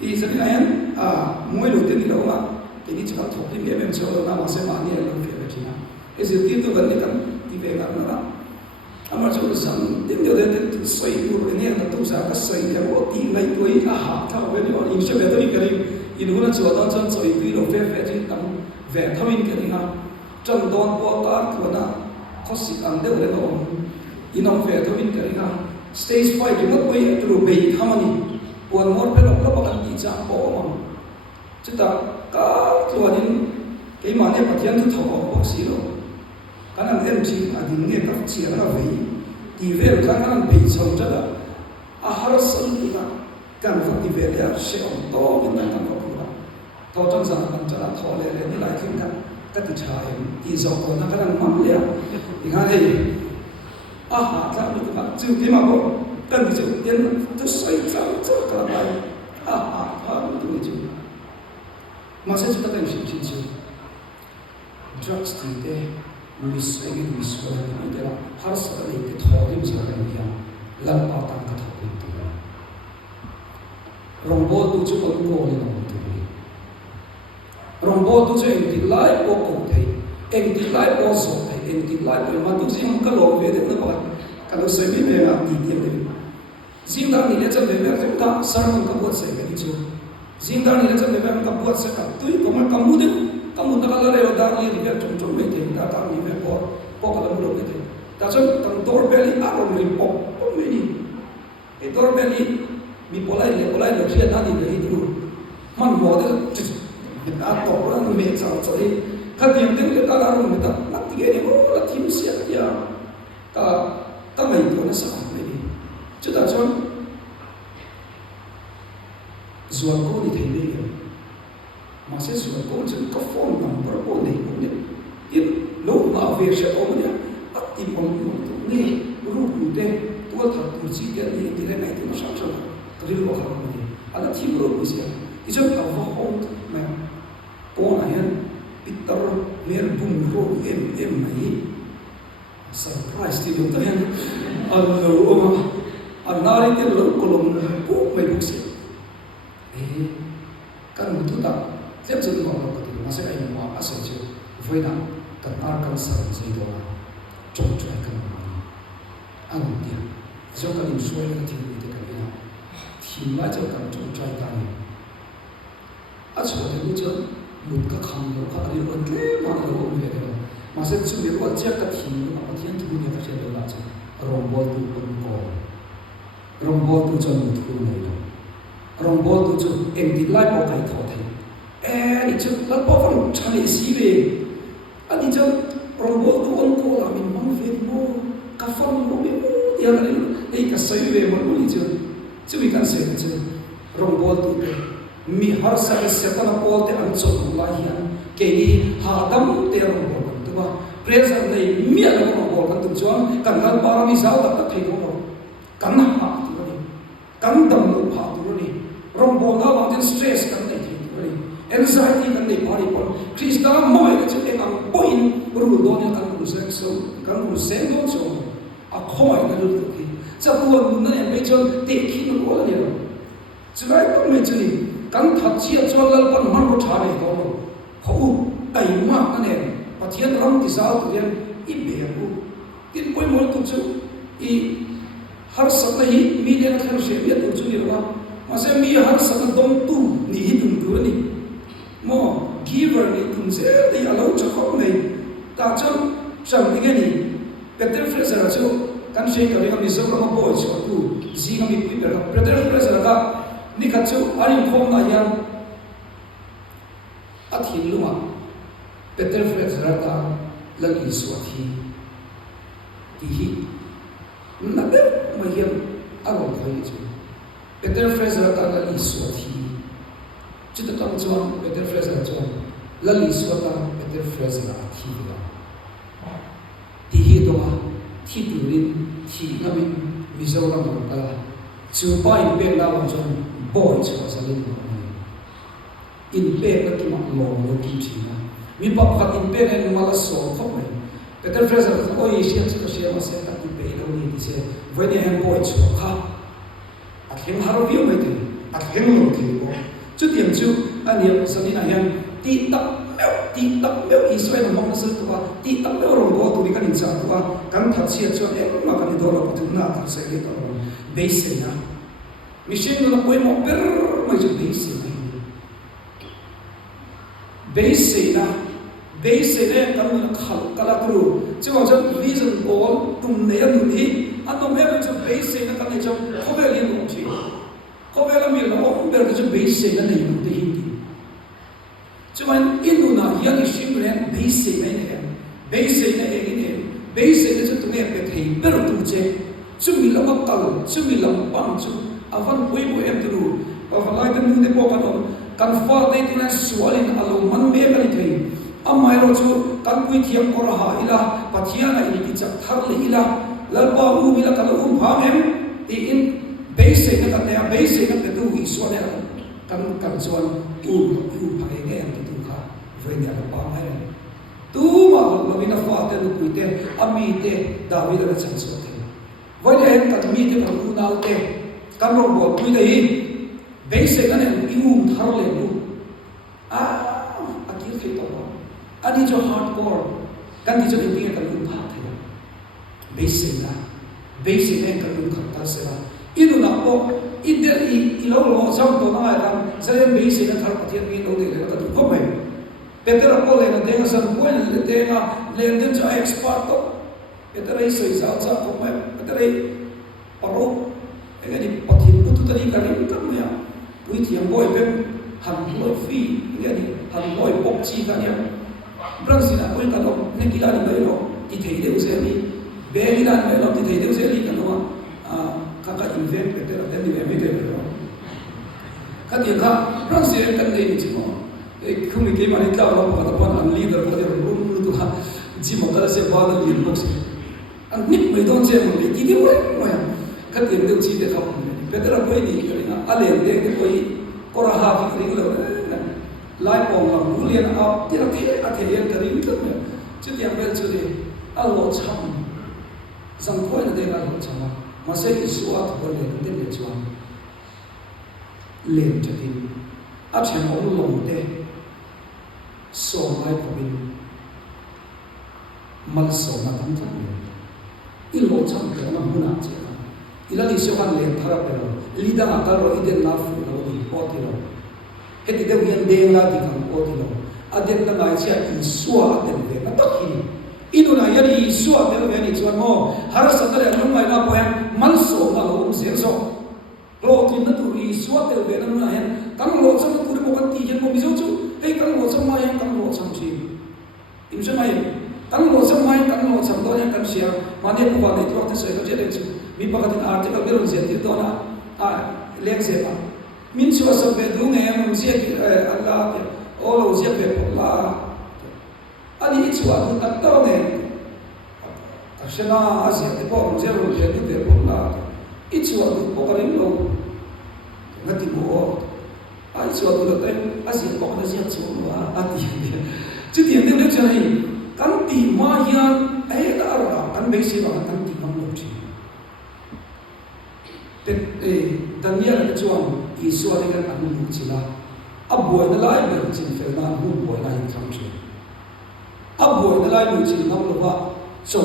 I sa ni an a moi lo te ni lo ma ke ni cha thok ni me cho na ma se ma ni lo ke ba chi na is it ti tu kan ni kan ti ve ga na Amar chu sam tim de de soi ur ni na tu sa ka soi ya wo ti lai toi a ha tha we ni on in she be to ni kari in hu na chu da chan soi pi lo fe fe jin tam ve thamin ke ni ha chan don po ta tu na khosi ang de le no inom fe thamin ke ni ha stage 5 ki not poi tu be thamani pon mor pe lo ba kan ti cha po ma chu ta ka tu anin ke ma ne pathian tu thaw ko si lo kan ang em chi a ding nge tak chi na ve ti vel kan ang be chong cha da a har san ti na kan fa ti vel ya she on to bin na kan ko ba to chang sa kan cha tho le le ni lai kin kan ta ti cha em ti zo ko na kan ang mam le ti ha he a ha ta mi ta chu ki ma ko kan ti chu tien tu sai cha cha ka ba a ha mi tu chu ma se chu ta kan shi chi chu drugs ti de Misway ni kaya har sa ni te thodim sa kanya lan pa tang ka thodim tu rombo tu chu ko ko ni no tu rombo tu chu en ti lai ko ko thei en ti lai ko so thei en ti lai ko ma tu jing ka lo ve de na ba ka lo se mi me na ti ti de jing da ni le cha ve ve ta sar mon ka bo se ka ni chu jing da ni le cha ve ve ka bo se ka tu ko ma ka mu de kamu tak ada lewat dari ni biar cum meeting datang ni biar pok kalau belum itu. Tapi tentang doorbell aron ni pok ini. Doorbell ni mulai dia nanti dari itu. Man model kita orang meja jadi kan yang dia kalau aron kita nanti dia lah tim siapa dia. Ta mai itu nasa ini. Sudah cuman zuaku ni thei masih sudah kau jadi kafon number boleh punya, ini lo nak versi apa aktif orang tu ni rupu deh, tua tak kursi dia ni dia naik tu macam macam, kerja lo kalau ni, ada tim rupu sih, itu apa orang tu, kau nayan, Peter merbung ro ni, surprise dia tu kan, Allah, anari dia lo kolom kau mai buksi, kan betul tak? Tiap jam kalau kita masih ada yang mau asal je, voi nak terarkan sarang sedo, cocok kan? Anu dia, so kalau suai dengan tim itu kan dia, tim macam kan cocok kan? Asal dia tu muka kamu, kalau dia orang mana dia orang dia, masih tu dia buat jaga tim, apa tim tu dia macam dia macam rombol tu pun rombol tu jangan tu ni, rombol tu engdi lai pakai thau thai. Ni cakap lepas orang cari siapa, ni cakap rombol tu orang kau lah memang femo, kafan memang dia kan, kasih memang ni cakap ikan saya cakap rombol tu, mi har saya setan apa tu ansur lahian, ke ni ha dam te ro bo kan tu ba pressure nei mi ala ko bo kan tu chuan kan gal para mi sa tak thei ko kan na ha tu ni kan dam lo ha tu ni rom bo na bang stress kan nei thei tu ni anxiety kan nei pari pon krista mo e chu e ang point ru do ne kan ru sen so kan ru sen do so a khoi na ru tu ki cha tu mun na ne me chon te khi no ko le ro chu lai ko me chu ni kan that chi a chon lal pan man ro tha ne ko ho tai ma na ne pathian ram ti sa tu yen i be ku tin poi mo tu chu i har sak na hi mi ne khar she ya tu chu ni ro ma se mi har sak dom tu ni hi tu tu ni mo giver ni tu se de alo cha ko nei ta chon sang ni ni Peter Fraser chu kan she ka ri mi so ma bo chu tu ji ga mi pi per Peter Fraser ka ni ka chu ari khom na yan athil luma Peter Fraser ka lagi suathi ti hi na be ma yem alo khoi chu Peter Fraser ka lagi suathi chu ta tong chuan Peter Fraser chuan lagi suata Peter Fraser athi la ti hi to ma thi turin thi na mi Mizoram ka chu pa in pe la wa chuan boy chu sa le in pe na ki ma lo lo ki chi na mi pa khat in pe ne ma la so khop mai Peter Fraser ko ye shi chu shi ma se ta ti pe lo ni ti se voi ne hem boy chu kha a khem haro bi mai ti a khem lo ti ko chu tiam chu an ye sa ni na hem ti tak meu Israel mong na sa tuwa ti tak meu rong ko tu ni kan in sa tuwa kan that sia chu e ma kan do lo tu na ta se ke to base na mission no poi mo per mai chu base na base ne kan khal kala tru chu wa vision goal tum ne ya ni an to me chu base na kan ne chu khobe li no chi khobe la mi lo ber chu base na ne no te hi chuan inu na hian i hring len base ne ne base ne e ne base ne chu tu me pe thei per tu che chu mi lo kal chu mi lo pam chu avan poi bo em tu pa lai ta nu ne po kan fa te tu na sualin alo man me ka ni thei amai ro chu kan pui thiam ko ra ha ila pathiana i ti chak thar le ila lal pa u mi la kal u phang em ti in base ne ka ne base ne pe tu i so ne kan chuan u phai ne em tu kha voi ne pa mai tu ma lo mi na fa te lu pui te ami te David ra chan so te voi ne kan mi te kan u nau te kan ro bo pui dei base ne i u thar le lu a ki ke to ani jo hardcore kan ti jo ni ke kan u pha the base ne kan u kha ta se la inu na po India i lo sam to na ya sare base ne thar pathian mi lo de le ta ko mai Peter ko le na de ga san ko le de ga le de cha expert to Peter ai so isa sa ko mai Peter ai paro e ga ni pathian tu ta ni ka ni ka mai pui thiam boy pe han lo fi ga ni han boy pok chi ka ni Brazil na ko ka lo ne ki la ni lo ti thei de se ni be ni la ni lo ti thei de se ni ka lo kaka invent Peter at the end of it. Katiya Brazil kan nei ni chimo e khumi ke mari ka lo pa pa an leader ko de rum tu ha chimo ta se ba da lim box an nip mai don che mo ki di mo ya katiya de chi de ka Peter ko ni ka na ale de ko i ko ra ha ki ri lo lai pong la mu lian a ti ra the a the yan ka ri ka me chu tiang bel chu de a lo cham sang ko na de ga lo cham Masa Isua tu boleh kita lecuan, lem jadi, apa yang orang long deh, so mai kobin, mal so macam tu, ilo cam kerana guna je, ila lisukan lem thara pero, lidah akal ro iden nafu lo di poti lo, heti deh yang deh lah di kan poti lo, aden na ngai cia Isua aden deh, natak ini. Inu na yari Isua pero yani cuan mo harus sadar yang mai na poyan manso na lo senso lo tin na tu Isua pero yani na yan kan lo sam tu mo kan ti jen mo bizo chu hey kan lo sam mai kan lo sam chi im se mai kan lo sam mai kan lo sam do yan kan sia mane ko ba ne tu ta se ko je de chu mi pa ka tin article beron se ti do na lek se pa min chu sa pe du ne mo se ki Allah o lo se pe la chua tu tak tao ne asena asia te po zero je tu te po la I chua tu po karim lo ngati mo ai chua tu la tai asia po na sia chua ati chu tiang te le chai kan ti ma hian ai da ra kan be si ba kan ti kam lo chi te Daniel ke chuan Isua de kan anu lu chi la aboi na lai be chin fe na hu boi lai tham chi aboi na lai lu chi ngam lo ba so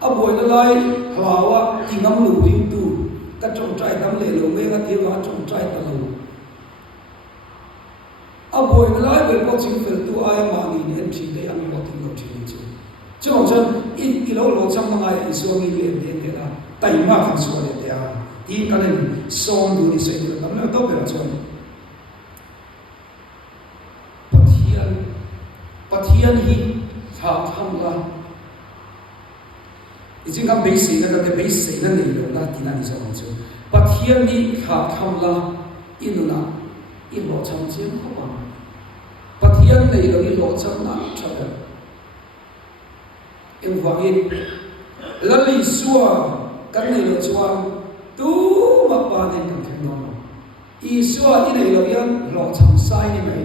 aboi na lai hawa ti ngam lu ring tu ka trong trai dam le lo me ga ti wa trong trai ta lo aboi na lai be ko chin fe tu ai ma ni ne chi de an lo ti lo chi chi cho chen in lo lo cham ma ai Isua ni le de de la tai ma kan so le de a I kanen song du ni se du tam na to be chuan pathian hi tha tham la I jing kam base na ka te base na nei lo la ti na ni so chu pathian ni tha tham la inuna I lo cham chen ko ba pathian nei lo I lo cham na cha da em wangin la li suwa kan nei lo chuan tu ma pa ne kan theng no Isua I nei lo yan lo cham sai ni mai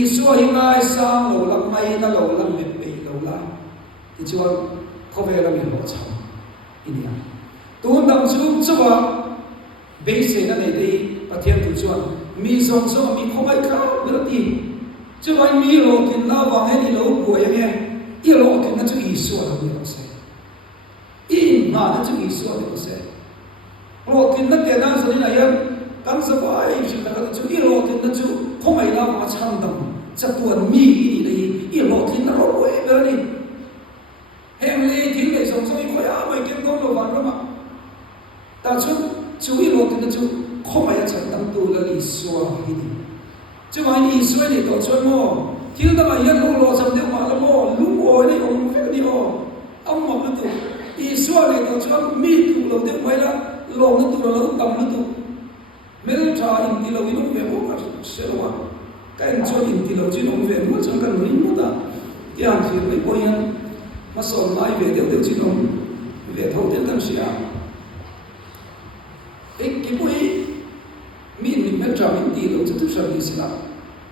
Isua hi ngai sang lo lam mai na lo lam me pe lo la ti chuan ko ve la mi lo cham ini ya tu dang chu chuwa be se na nei dei pathian tu chuan mi song so mi ko mai ka lo ti chuwa mi lo kin na wa nge ni lo ko ye nge I lo kin na chu Isua lo ni lo se I ma na chu Isua lo se lo kin na te na so ni na yan kan sa vai shi ta ka chu I lo kin na chu ko mai na ma chang dam cha tuan mi ni dei I lo kin na ro we be ni hem le tin le song so I ko ya mai kin ko lo ban ro ma ta chu I lo kin na chu ko mai chang dam tu la Isua hi ni chu mai Isua ni to chuan mo til da mai yan lo cham de ma la mo lu o ni ong fe ni o am ma tu Isua ni to chuan mi tu lo de mai la lo na tu lo tam na tu mel tha in ti lo in ve mo ka se lo wa kan chuan in ti lo chin ong ve mo chang kan rin mo da yan chi mai ko yan ma so mai ve de chin ong ve thau de kan sia ek ki pui mi ni mel tha in ti lo chu sa ni sila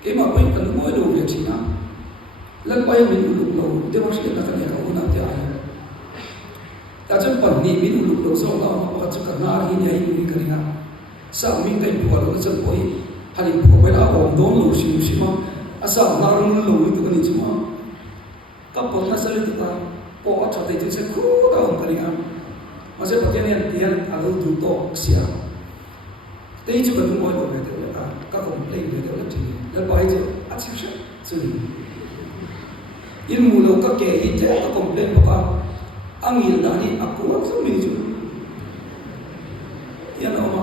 ke ma pui kan mo lo ve chi na lan pai min lu lo de mo shi na ka ne ka una te ai ta chen pan ni min lu lo so la ma ka chu ka na hi ni ai ni ka ringa sa mi kai pu lo chen poi halin pu mai la ong dong lo shi ma asa na rung lo ni tu ni chi ma ka po na sa le tu ta po a cha te tu se ku ta ong ka ringa ma se pa ken yan a lo du to sia te chu ka tu mo lo ve te ka complain ve te la chi la pai je a chi sha su ni in mu lo ka ke hi te ka complain pa angil da ni aku so mi ju ya no ma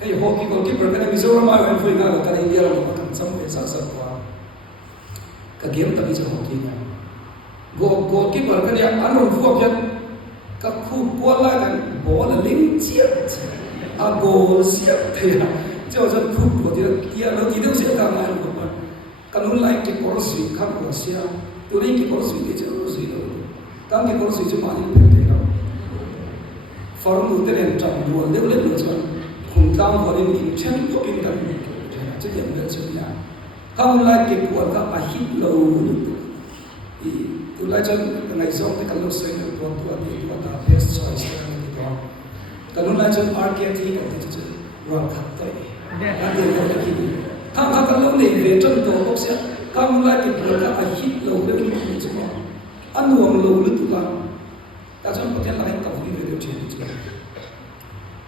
hey hockey goalkeeper kan mi zora ma wen foi ga ka India lo ka sam pe sa sa kwa ka game ta bi so hockey nya goalkeeper kan ya anon fu ka ka khu kwa la kan ball ling chia a goal sia te ya cho cho khu ko ti ya lo ti do sia ka ma lo ka kan un like ke por si ka ko sia tu ri ki por si te cho si lo kan ki por si cho ma ni pe te ka form u te len cham du le le lo cho khung tam ho rin in chen ko pin kan che yan le chu ya kan like ke ko ka a hit lo I tu la chan ngai song te kan lo sai ko tu ani ko ta best choice ni ko kan la chan RKT ko te chu wa khat tai kan de ko ki kan lo le ve chan to ko sia kan la ke ko ka a hit lo le ni chu ma anu ang lo lu tu la ta chan ko ten la ka fu ni ve chu chu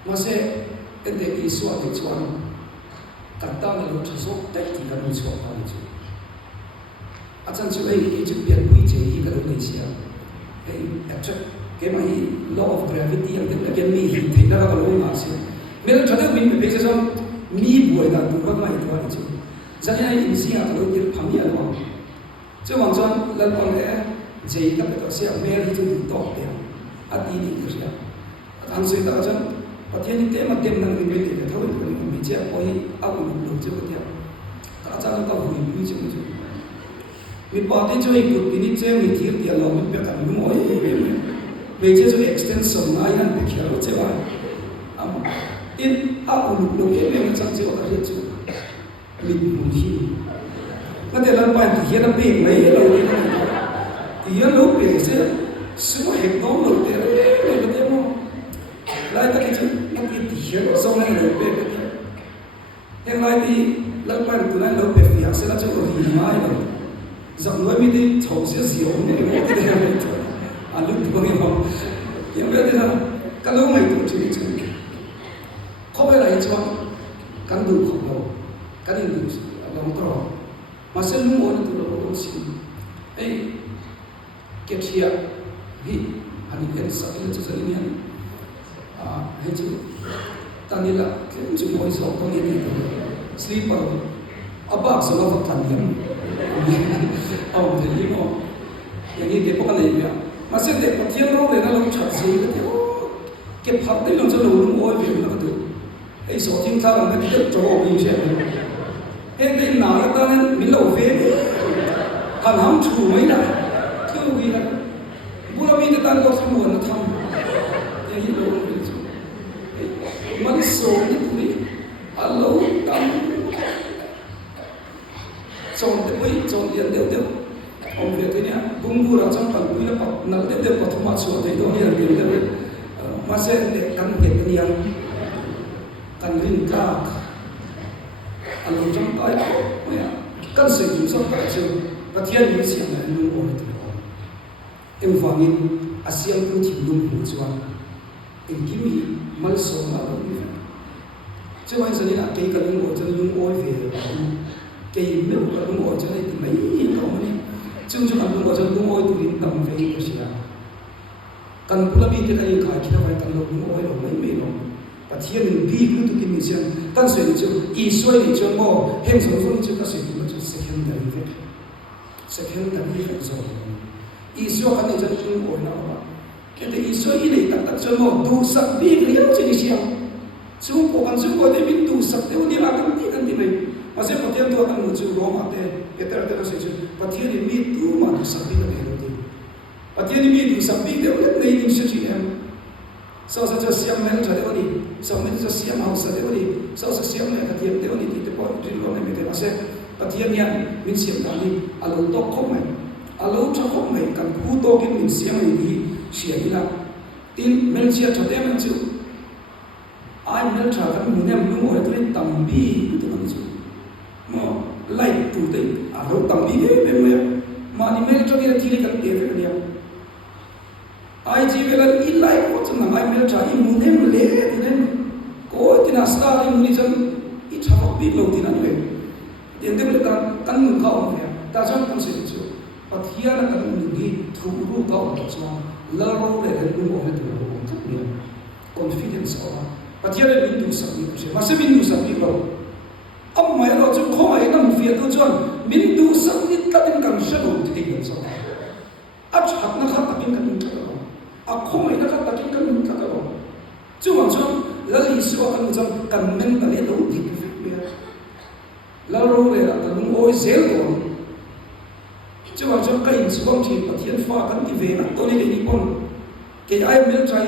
ma se ende Isua te chuan kan ta na lo chu so tai ti kan ni chu pa ni chu a chan chu ei ki chu pian pui che hi ka lo nei sia ei attract ke mai law of gravity ang de again mi hi the na ka lo ma sia mel thade min me pe so mi boi da tu ka mai tu ani chu zan ai in sia ka lo dir pham ya lo chu wang chuan lan pang le je ka pe ka sia mel hi chu to te a ti ni ka sia an sui ta chan pathian ni te ma tem nang ni me te thau ni mi che poi a u lu chu ka te ka cha ka hu ni chu chu mi pa te choi kut ni che mi thir ti lo mi pe kan lu moi be che so extension ngai nan pe khia lo che wa am tin a u lu ke me chang che wa ka chu mi mu hi na te lan pa ti hian pe mai lo ni ti hian lo pe se su he ko lo te lo te mo lai ta ki chu na ti hian so na lo pe yang lai ti lan pa tu nan lo pe fi se la chu hi mai lo dòng nuôi mi đi thầu sẽ xỉu này một cái này à lúc có nghe không nhưng bây giờ cái lâu mày cũng chỉ chứ không phải là cho cái đủ không đâu cái đủ lòng to mà sẽ luôn muốn từ đó cũng xin ấy cái chia hi anh em sẽ lên cho gia đình à hay chứ ta đi là cái chúng tôi sống có nghĩa gì sleeper abang semua faktan dia oh jadi mo yang ini dia bukan lagi ya masih dia patian lo dia lalu chat sih dia oh ke phap dia lalu lalu oi dia lalu tu eh so ting thang orang dia jawab ini saya eh dia nak ada ni milau fe han ham chu mai na tu dia bukan ini tan kau semua nak tham yang ini lalu itu manusia ni pun Allah tam trong cái mấy trong điện đều đều ông việt thế nhá cũng mua ra trong phần quý là bọc nặng đều đều bọc thông mặt sửa thì đó là điều đấy mà sẽ để căn biệt cái niệm căn linh ca anh làm trong cái đó căn sự chúng trong cái trường và thiên nhiên sẽ là luôn ổn định em vàng in ASEAN cũng chỉ luôn hỗ trợ em kimi mal so là đâu như vậy chứ bây giờ là cái cần ngồi cho luôn oi về cái nếu mà đúng ngồi cho nên thì mấy câu này chung chung đúng ngồi cho đúng ngồi tụi mình tầm về cái gì à cần cũng là biết cái gì cả khi nào phải cần đúng ngồi rồi mấy rồi và thiên mình biết cứ tụi mình xem tan sợi thì ý xoay thì cho mò hem sống phong chứ ta sợi thì nó sẽ secondary effect rồi ý xoay cái này cho đúng ngồi nào mà cái ý xoay này tắt tắt cho mò đủ sắc biết cái gì chứ gì à chúng cố gắng chúng có thể biết đủ sắc để đi làm cái gì này masih patian tu akan muncul Roma te Peter seju patian ini tu mana sapi tak ada patian ini tu sapi dia boleh naik di sini saja siam mel jadi oni saja siam house jadi oni saja siam mel patian dia oni di depan di luar ni dia masih patian yang min siam tadi alu tok komai kan puto kin min siam ini siam ila tin mel siam jadi macam ai mel cakap munyam lumur itu tambi itu macam mo like tu te aro tambi ge me ma ni mel to ge thili kan te fe dia ai ji vela I like ko chang ngai mel tra I munem le tinen ko tina star I muni jam I thawak bi lo tina le den de kan mun ka on ya ta jam kan se chu pathia na kan mun gi thu ru ka on cha la ro le le lu mo le tu ro ka ni confidence or pathia le bin du sa ni se ma se bin du sa bi lo ông mày lo chúng không ai nằm phía tôi chọn mình tu sắp ít các bên càng sơ đồ thì được sao áp chặt nó khác tất cả những cái đó không ai nó khác tất cả những cái đó chứ mà chọn là lý do các người chọn cần men ta lấy đâu thì cái việc là rồi là đúng ôi dễ rồi chứ mà chọn cái sự quan trọng là thiên pha cần thì về là tôi đi đi con cái ai mới trái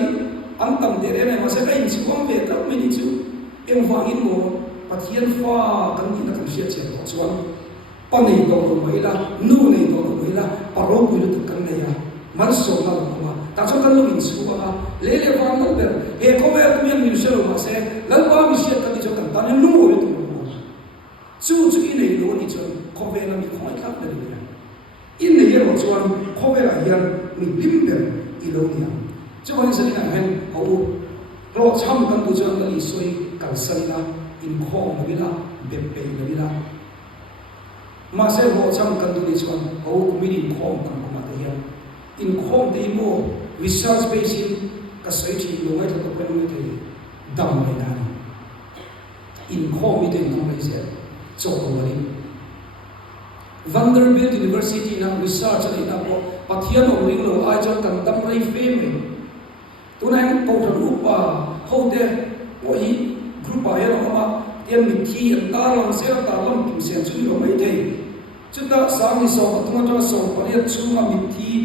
ăn tầm để này mà sẽ cái sự quan về các mình đi chứ em vàng in một pathian fa kan ni na kan sia chen to chuan pani to ro mai la nu nei to ro mai la paro pu lu kan nei ya mar so la ma ta cho kan lu in su wa le le wa no ber he ko ber tu mi se ro ma se la ba mi sia kan ni cho kan ta ni lu mo tu chu chu I nei lo ni cho ko ve na mi ko ai kap na ni ya in nei ro chuan ko ve la hian mi bim ber I lo ni ya chu wa ni sa ni na hen ho ro cham kan tu chuan la li soi kan san na in khom na bila bepe na bila ma se ho cham kan tu ni chuan ho mi in khom kan ko ma te hian in khom te mo research based ka sai chi lo ngai to ko no te dam mai na in khom mi te no mai se cho ko wali Vanderbilt University na research ni na ko pathian o ring lo ai cho kan dam mai fe me tu na ko to rupa ho te o hi group ai lo ma tian mi thi an ta long se ta long kim sen chu lo mai thei Chúng sáng đi sổ tung cho sổ có liên chung mà mình thi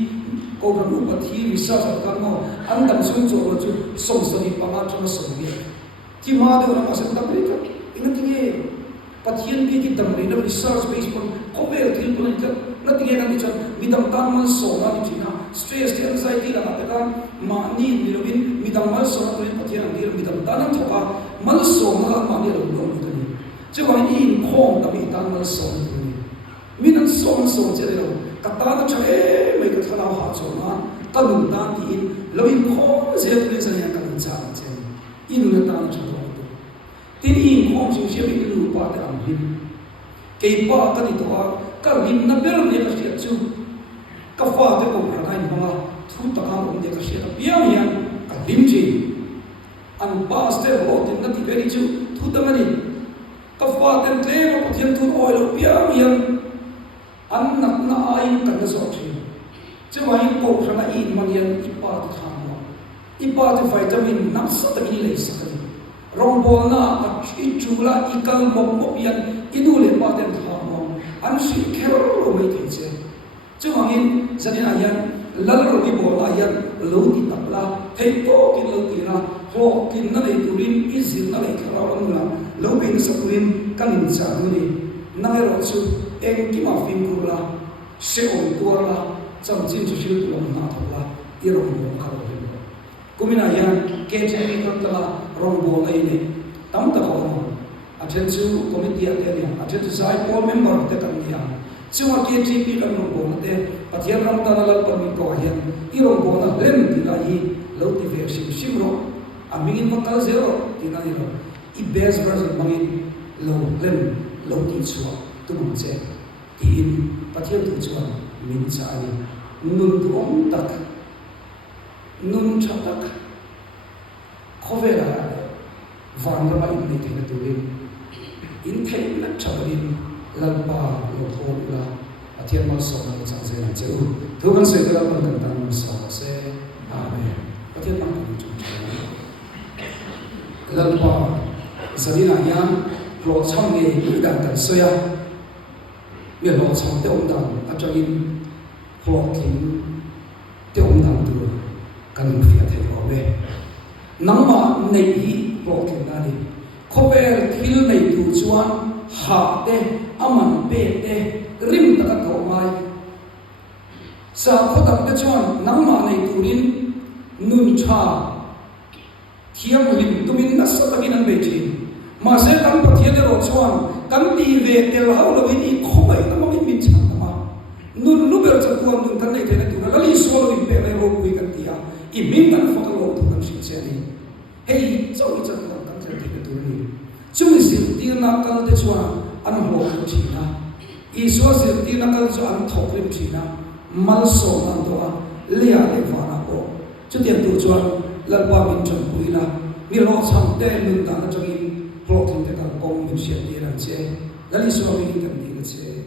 câu rằng lúc mà thi vì sao phải cắn mò ăn đằng xuống chỗ là chú sổ sổ đi bằng ăn cho nó sổ đi thì mà đều là mà sẽ đâm đi cả ini tinggi patian bi ki dam rina research based on cover thil pun ka na tinggi kan dichon midam tan man so na ni china stress and anxiety la ka ma ni nilovin midam mal so na tuin patian dir midam tan an thoka mal so na ma ni lo lo ni che wa in khom ta mi tan mal so ni minan so che lo ka ta na che mai ka thana ha so na ta nun ta ti in lo in khom je tu sa ya ka cha che in na ta na che tin in khom su se mi lu pa ta am hin ke pa ka ni to ka rin na ber ne ka sia chu ka fa te ko ka nai ma thu ta ka om de ka sia piang yan ka dim chi an ba ste ho tin na ti ve ni chu thu ta mani ka fa te te ko thiam thu oi lo piang yan an nak na ai ka na so chi chu mai ko ka na in man yan ipa ta tha mo ipa te vitamin nam sa ta ni le sa ka rong bol na chula ikal mok mok yan inu le pa den tha mo an si khero lo mai thi che chu angin zanin ayan lal ro bi bol ayan lo ti tak la thei to kin lo ti na ho kin na le turin izin na le khara ram la lo ben sa turin kan cha nu ni na ro chu eng ki ma fin ku la se on tu la cham chin chu shil tu na tha la i ro mo kha ro kumina yan ke che ni kan la rong bol ai ne tam ta ko achen chu committee ate ne achen chu sai po member te kan dia chu ma ke tri pi kan rong bol te pathian ram ta la pa mi ko hian i rong bol na lem ti la hi lo ti ve sim ro a mingin ma kal zero ti na ni ro I best version mangin lo lem lo ti chu tu mo che ti in pathian tu chu min cha ni nun tu om tak nun cha tak khovera van ra in ni thina turin in thei na charin lalpa lo thol la athiam mal so na chang se na cheu thu kan se ka ban kan tan so se amen athiam ma ku chu lalpa sadina yan lo chang ni dan kan so ya me lo chang te om dan atangin lo kin te om dan tu kan fi thei lo ve nangma nei hi lo kin na ni khober thil nei tu chuan ha te aman pe te rim ta ka ko mai sa khotam te chuan nangma nei turin nun cha thiam lim tumin na sa takin an be chi ma se kam pathian ro chuan kam ti ve tel hau lo in I khomai na ma min chan ta ma nun lu ber cha tuan nun tan nei te na tu na li so lo in pe le ro pui kan tia I min kan fa ka lo tu kan shi che ni hey so I cha tuan kan che te tu ni chung zil ti na kal te chuan an ho chi na I so zil ti na kal chu an thok rim chi na mal so nan to a lia le va na ko chu tian tu chuan lal pa min chon pui la mi lo cham te nun ta na chong in plot in te kan kong min sia ti ran che lali so mi kan ni che